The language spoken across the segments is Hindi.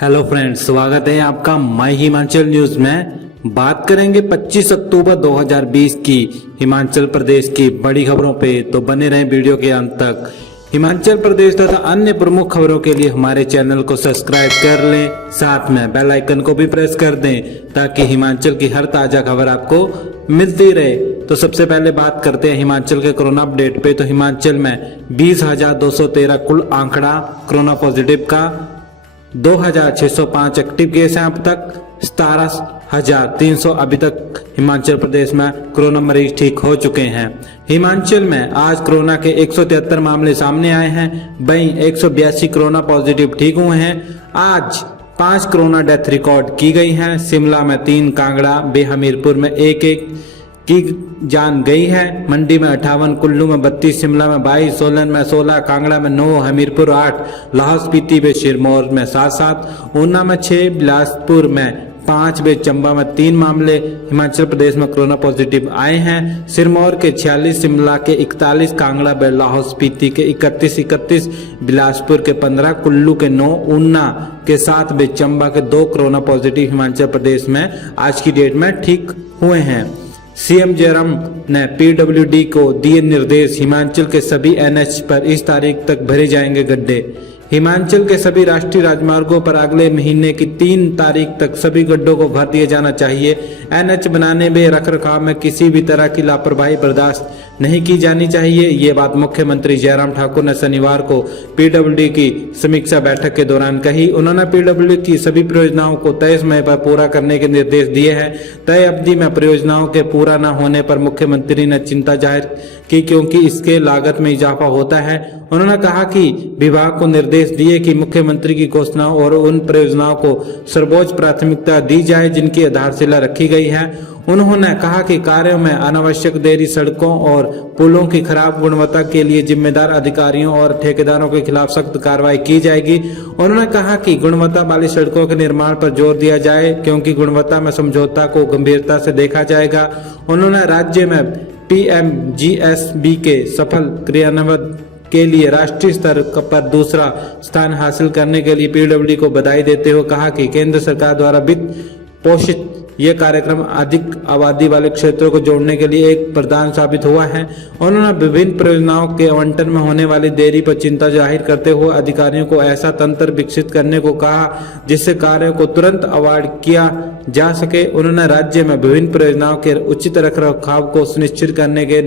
हेलो फ्रेंड्स, स्वागत है आपका माय हिमाचल न्यूज में। बात करेंगे 25 अक्टूबर 2020 की हिमाचल प्रदेश की बड़ी खबरों पे, तो बने रहें वीडियो के अंत तक। हिमाचल प्रदेश तथा अन्य प्रमुख खबरों के लिए हमारे चैनल को सब्सक्राइब कर लें, साथ में बेल आइकन को भी प्रेस कर दें ताकि हिमाचल की हर ताजा खबर आपको मिलती रहे। तो सबसे पहले बात करते हैं हिमाचल के कोरोना अपडेट पे। तो हिमाचल में 20,213 कुल आंकड़ा कोरोना पॉजिटिव का, 2,605 एक्टिव केस हैं अब तक, 17,300 अभी तक हिमाचल प्रदेश में कोरोना मरीज ठीक हो चुके हैं। हिमाचल में आज कोरोना के 173 मामले सामने आए हैं, वहीं 182 कोरोना पॉजिटिव ठीक हुए हैं। आज 5 कोरोना डेथ रिकॉर्ड की गई हैं। शिमला में 3, कांगड़ा, हमीरपुर में 1-1 की जान गई है। मंडी में 58, कुल्लू में 32, शिमला में 22, सोलन में 16, कांगड़ा में 9, हमीरपुर 8, लाहौल स्पीति व सिरमौर में 7-7, ऊना में 6, बिलासपुर में 5 व चंबा में 3 मामले हिमाचल प्रदेश में कोरोना पॉजिटिव आए हैं। सिरमौर के 46, शिमला के 41, कांगड़ा व लाहौल स्पीति के 31, बिलासपुर के 15, कुल्लू के 9, ऊना के 7 व चंबा के 2 कोरोना पॉजिटिव हिमाचल प्रदेश में आज की डेट में ठीक हुए हैं। सीएम जयराम ने पीडब्ल्यूडी को दिए निर्देश, हिमाचल के सभी एनएच पर इस तारीख तक भरे जाएंगे गड्ढे। हिमाचल के सभी राष्ट्रीय राजमार्गों पर अगले महीने की 3 तारीख तक सभी गड्ढों को भर दिया जाना चाहिए। एनएच बनाने में रखरखाव में किसी भी तरह की लापरवाही बर्दाश्त नहीं की जानी चाहिए। ये बात मुख्यमंत्री जयराम ठाकुर ने शनिवार को पीडब्ल्यूडी की समीक्षा बैठक के दौरान कही। उन्होंने पीडब्ल्यूडी की सभी परियोजनाओं को तय समय पर पूरा करने के निर्देश दिए हैं। तय अवधि में परियोजनाओं के पूरा न होने पर मुख्यमंत्री ने चिंता जाहिर की, क्योंकि इसके लागत में इजाफा होता है। उन्होंने कहा कि विभाग को निर्देश दिए कि मुख्यमंत्री की घोषणाओं और उन परियोजनाओं को सर्वोच्च प्राथमिकता दी जाए जिनकी आधारशिला रखी गई है। उन्होंने कहा कि कार्यों में अनावश्यक देरी, सड़कों और पुलों की खराब गुणवत्ता के लिए जिम्मेदार अधिकारियों और ठेकेदारों के खिलाफ सख्त कार्रवाई की जाएगी। उन्होंने कहा कि गुणवत्ता वाली सड़कों के निर्माण पर जोर दिया जाए, क्योंकि गुणवत्ता में समझौता को गंभीरता से देखा जाएगा। उन्होंने राज्य में पीएमजीएसबी के सफल क्रियान्वयन के लिए राष्ट्रीय स्तर पर दूसरा स्थान हासिल करने के लिए पीडब्ल्यूडी को बधाई देते हुए कहा कि केंद्र सरकार द्वारा वित्त पोषित ये कार्यक्रम अधिक आबादी वाले क्षेत्रों को जोड़ने के लिए एक वरदान साबित हुआ है। उन्होंने विभिन्न परियोजनाओं के आवंटन में होने वाली देरी पर चिंता जाहिर करते हुए अधिकारियों को ऐसा तंत्र विकसित करने को कहा जिससे कार्यों को तुरंत अवार्ड किया जा सके। उन्होंने राज्य में विभिन्न परियोजनाओं के उचित रखरखाव को सुनिश्चित करने के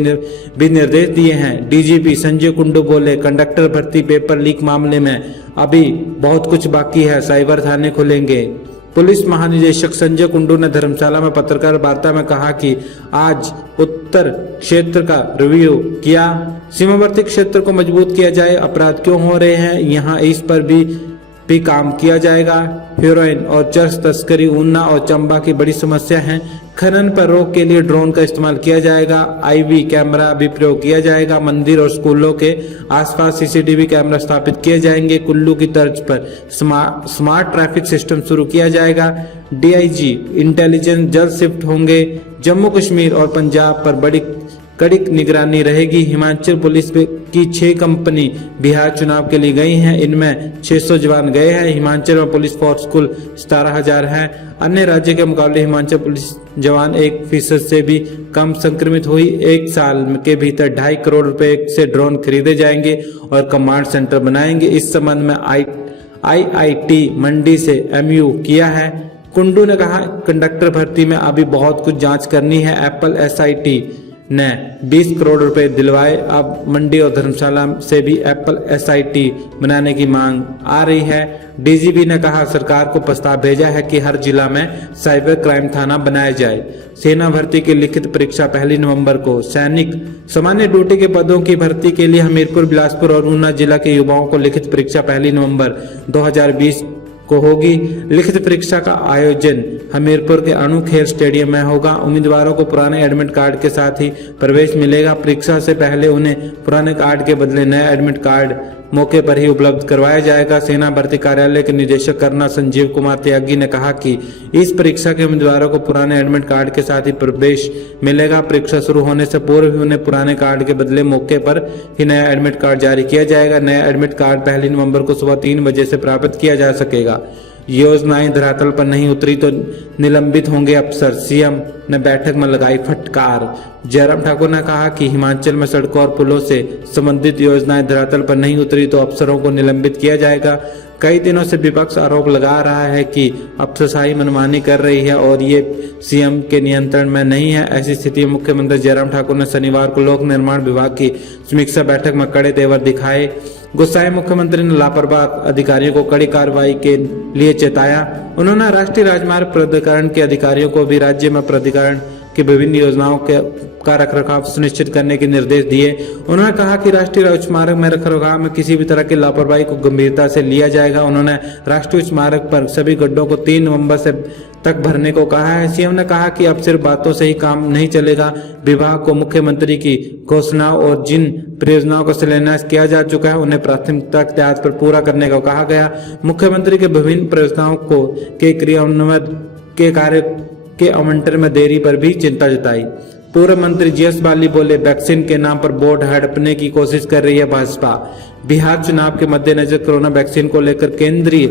भी निर्देश दिए हैं। डीजीपी संजय कुंडू बोले, कंडक्टर भर्ती पेपर लीक मामले में अभी बहुत कुछ बाकी है, साइबर थाने खुलेंगे। पुलिस महानिदेशक संजय कुंडू ने धर्मशाला में पत्रकार वार्ता में कहा कि आज उत्तर क्षेत्र का रिव्यू किया, सीमावर्ती क्षेत्र को मजबूत किया जाए, अपराध क्यों हो रहे हैं यहाँ इस पर भी काम किया जाएगा। हेरोइन और चरस तस्करी ऊना और चंबा की बड़ी समस्या है। खनन पर रोक के लिए ड्रोन का इस्तेमाल किया जाएगा। आईवी कैमरा भी प्रयोग किया जाएगा। मंदिर और स्कूलों के आसपास सीसीटीवी कैमरा स्थापित किए जाएंगे। कुल्लू की तर्ज पर स्मार्ट ट्रैफिक सिस्टम शुरू किया जाएगा। डीआईजी इंटेलिजेंस जल्द शिफ्ट होंगे। जम्मू कश्मीर और पंजाब पर बड़ी कड़ी निगरानी रहेगी। हिमाचल पुलिस की 6 कंपनी बिहार चुनाव के लिए गई हैं, इनमें 600 जवान गए हैं। हिमाचल में पुलिस फोर्स कुल 17,000 है। अन्य राज्य के मुकाबले हिमाचल पुलिस जवान 1% से भी कम संक्रमित हुई। 1 साल के भीतर 2.5 करोड़ रुपए से ड्रोन खरीदे जाएंगे और कमांड सेंटर बनाएंगे। इस संबंध में आईआईटी मंडी से एमयू किया है। कुंडू ने कहा, कंडक्टर भर्ती में अभी बहुत कुछ जांच करनी है। एप्पल एसआईटी ने 20 करोड़ रुपए दिलवाए। अब मंडी और धर्मशाला से भी एप्पल एसआईटी बनाने की मांग आ रही है। डीजीपी ने कहा, सरकार को प्रस्ताव भेजा है कि हर जिला में साइबर क्राइम थाना बनाया जाए। सेना भर्ती की लिखित परीक्षा 1 नवंबर को। सैनिक सामान्य ड्यूटी के पदों की भर्ती के लिए हमीरपुर, बिलासपुर और ऊना जिला के युवाओं को लिखित परीक्षा 1 नवंबर 2020 को होगी। लिखित परीक्षा का आयोजन हमीरपुर के अणु खेल स्टेडियम में होगा। उम्मीदवारों को पुराने एडमिट कार्ड के साथ ही प्रवेश मिलेगा। परीक्षा से पहले उन्हें पुराने कार्ड के बदले नया एडमिट कार्ड मौके पर ही उपलब्ध करवाया जाएगा। सेना भर्ती कार्यालय के निदेशक कर्नल संजीव कुमार त्यागी ने कहा कि इस परीक्षा के उम्मीदवारों को पुराने एडमिट कार्ड के साथ ही प्रवेश मिलेगा। परीक्षा शुरू होने से पूर्व ही उन्हें पुराने कार्ड के बदले मौके पर ही नया एडमिट कार्ड जारी किया जाएगा। नया एडमिट कार्ड 1 नवंबर को सुबह 3 बजे से प्राप्त किया जा सकेगा। योजनाएं धरातल पर नहीं उतरी तो निलंबित होंगे अफसर, सीएम ने बैठक में लगाई फटकार। जयराम ठाकुर ने कहा कि हिमाचल में सड़कों और पुलों से संबंधित योजनाएं धरातल पर नहीं उतरी तो अफसरों को निलंबित किया जाएगा। कई दिनों से विपक्ष आरोप लगा रहा है कि अफसरशाही मनमानी कर रही है और ये सीएम के नियंत्रण में नहीं है। ऐसी स्थिति में मुख्यमंत्री जयराम ठाकुर ने शनिवार को लोक निर्माण विभाग की समीक्षा बैठक में कड़े तेवर दिखाए। गुस्साए मुख्यमंत्री ने लापरवाह अधिकारियों को कड़ी कार्रवाई के लिए चेताया। उन्होंने राष्ट्रीय राजमार्ग प्राधिकरण के अधिकारियों को भी राज्य में प्राधिकरण की विभिन्न योजनाओं का रखरखाव सुनिश्चित करने के निर्देश दिए। उन्होंने कहा कि राष्ट्रीय उच्च मार्ग में रखरखाव में किसी भी तरह की लापरवाही को गंभीरता से लिया जाएगा। उन्होंने राष्ट्रीय उच्च मार्ग पर सभी गड्ढों को 3 नवंबर से तक भरने को कहा है। सीएम ने कहा कि अब सिर्फ बातों से ही काम नहीं चलेगा। विभाग को मुख्यमंत्री की घोषणाओं और जिन परियोजनाओं का शिलान्यास किया जा चुका है उन्हें प्राथमिकता के आधार पर पूरा करने को कहा गया। मुख्यमंत्री के विभिन्न परियोजनाओं को के क्रियान्वयन के कार्य के आवंटन में देरी पर भी चिंता जताई। पूर्व मंत्री जीएस बाली बोले, वैक्सीन के नाम पर बोर्ड हड़पने की कोशिश कर रही है भाजपा। बिहार चुनाव के मद्देनजर कोरोना वैक्सीन को लेकर केंद्रीय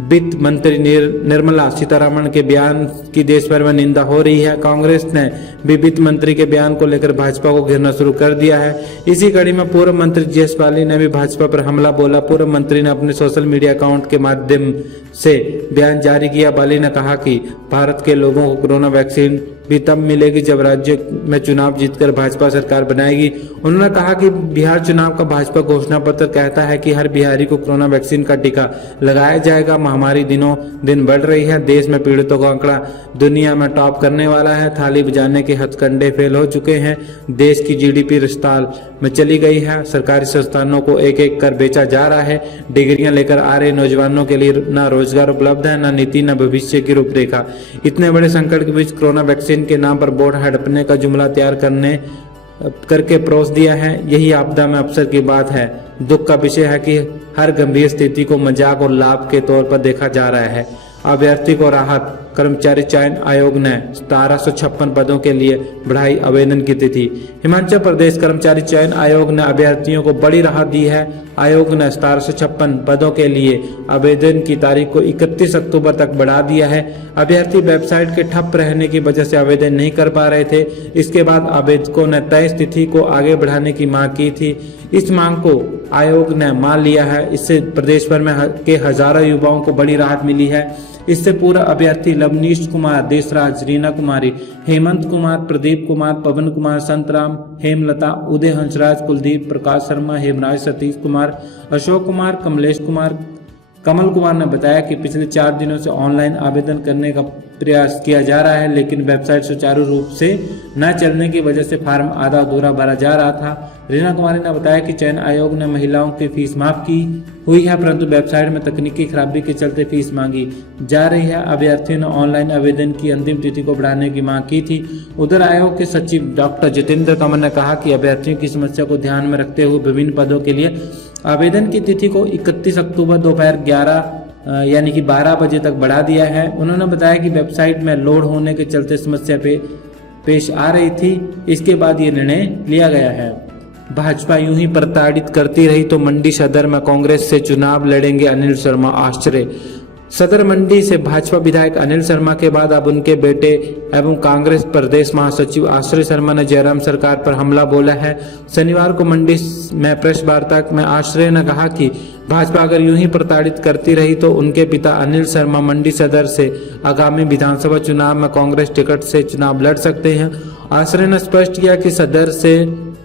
वित्त मंत्री निर्मला सीतारमण के बयान की देश भर में निंदा हो रही है। कांग्रेस ने भी वित्त मंत्री के बयान को लेकर भाजपा को घेरना शुरू कर दिया है। इसी कड़ी में पूर्व मंत्री जीएस बाली ने भी भाजपा पर हमला बोला। पूर्व मंत्री ने अपने सोशल मीडिया अकाउंट के माध्यम से बयान जारी किया। बाली ने कहा कि भारत के लोगों को कोरोना वैक्सीन भी तब मिलेगी जब राज्य में चुनाव जीतकर भाजपा सरकार बनाएगी। उन्होंने कहा कि बिहार चुनाव का भाजपा घोषणा पत्र कहता है कि हर बिहारी को कोरोना वैक्सीन का टीका लगाया जाएगा। महामारी दिनों दिन बढ़ रही है। देश में पीड़ितों का आंकड़ा दुनिया में टॉप करने वाला है। थाली बजाने के हथकंडे फेल हो चुके हैं। देश की जीडीपी रफ्तार में चली गई है। सरकारी संस्थानों को एक एक कर बेचा जा रहा है। डिग्रियां लेकर आ रहे नौजवानों के लिए न रोजगार उपलब्ध है, न नीति, न भविष्य की रूपरेखा। इतने बड़े संकट के बीच कोरोना वैक्सीन के नाम पर बोर्ड हड़पने का जुमला तैयार करके परोस दिया है। यही आपदा में अवसर की बात है। दुख का विषय है कि हर गंभीर स्थिति को मजाक और लाभ के तौर पर देखा जा रहा है। अभ्यर्थी को राहत। कर्मचारी चयन आयोग ने 1756 पदों के लिए बढ़ाई आवेदन की तिथि। हिमाचल प्रदेश कर्मचारी चयन आयोग ने अभ्यर्थियों को बड़ी राहत दी है। आयोग ने 1756 पदों के लिए आवेदन की तारीख को 31 अक्टूबर तक बढ़ा दिया है। अभ्यर्थी वेबसाइट के ठप रहने की वजह से आवेदन नहीं कर पा रहे थे। इसके बाद आवेदकों ने तय तिथि को आगे बढ़ाने की मांग की थी। इस मांग को आयोग ने मान लिया है। इससे प्रदेश भर में के हजारों युवाओं को बड़ी राहत मिली है। इससे पूर्व अभ्यर्थी लवनीश कुमार, देशराज, रीना कुमारी, हेमंत कुमार, प्रदीप कुमार, पवन कुमार, संतराम, हेमलता, उदय हंसराज, कुलदीप, प्रकाश शर्मा, हेमराज, सतीश कुमार, अशोक कुमार, कमलेश कुमार, कमल कुमार ने बताया कि पिछले 4 दिनों से ऑनलाइन आवेदन करने का प्रयास किया जा रहा है, लेकिन वेबसाइट सुचारू रूप से न चलने की वजह से फार्म आधा अधूरा भरा जा रहा था। रीना कुमारी ने बताया कि चयन आयोग ने महिलाओं की फीस माफ की हुई है, परंतु वेबसाइट में तकनीकी खराबी के चलते फीस मांगी जा रही है। अभ्यर्थियों ने ऑनलाइन आवेदन की अंतिम तिथि को बढ़ाने की मांग की थी। उधर आयोग के सचिव डॉक्टर जितेंद्र कंवर ने कहा कि अभ्यर्थियों की समस्या को ध्यान में रखते हुए विभिन्न पदों के लिए आवेदन की तिथि को 31 अक्टूबर दोपहर 11 यानी कि 12 बजे तक बढ़ा दिया है। उन्होंने बताया कि वेबसाइट में लोड होने के चलते समस्या पेश आ रही थी। इसके बाद ये निर्णय लिया गया है। भाजपा यूं ही प्रताड़ित करती रही तो मंडी सदर में कांग्रेस से चुनाव लड़ेंगे अनिल शर्मा, आश्चर्य। सदर मंडी से भाजपा विधायक अनिल शर्मा के बाद अब उनके बेटे एवं कांग्रेस प्रदेश महासचिव आश्रय शर्मा ने जयराम सरकार पर हमला बोला है। शनिवार को मंडी में प्रेस वार्ता में आश्रय ने कहा कि भाजपा अगर यूं ही प्रताड़ित करती रही तो उनके पिता अनिल शर्मा मंडी सदर से आगामी विधानसभा चुनाव में कांग्रेस टिकट से चुनाव लड़ सकते हैं। आश्रय ने स्पष्ट किया कि सदर से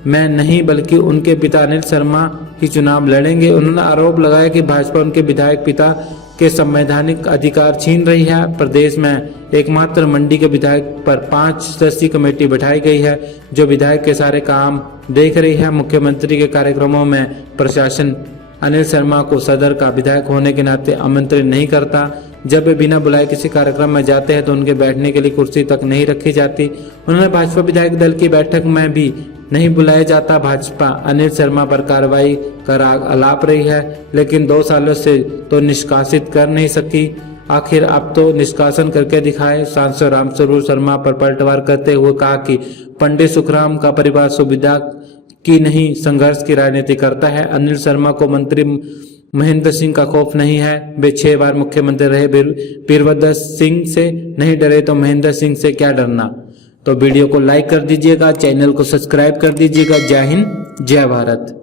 मैं नहीं बल्कि उनके पिता अनिल शर्मा ही चुनाव लड़ेंगे। उन्होंने आरोप लगाया कि भाजपा उनके विधायक पिता के संवैधानिक अधिकार छीन रही है। प्रदेश में एकमात्र मंडी के विधायक पर 5 सदस्यीय कमेटी बैठाई गई है जो विधायक के सारे काम देख रही है। मुख्यमंत्री के कार्यक्रमों में प्रशासन अनिल शर्मा को सदर का विधायक होने के नाते आमंत्रित नहीं करता। जब वे बिना बुलाए किसी कार्यक्रम में जाते हैं तो उनके बैठने के लिए कुर्सी तक नहीं रखी जाती। उन्होंने भाजपा विधायक दल की बैठक में भी नहीं बुलाया जाता। भाजपा अनिल शर्मा पर कार्रवाई का आलाप रही है, लेकिन 2 सालों से तो निष्कासित कर नहीं सकी। आखिर अब तो निष्कासन करके दिखाए। सांसद रामस्वरूप शर्मा पर पलटवार करते हुए कहा कि पंडित सुखराम का परिवार सुविधा की नहीं संघर्ष की राजनीति करता है। अनिल शर्मा को मंत्री महेंद्र सिंह का खौफ नहीं है, वे 6 बार मुख्यमंत्री रहे। वीरभद्र सिंह से नहीं डरे तो महेंद्र सिंह से क्या डरना। तो वीडियो को लाइक कर दीजिएगा, चैनल को सब्सक्राइब कर दीजिएगा। जय हिंद, जय भारत।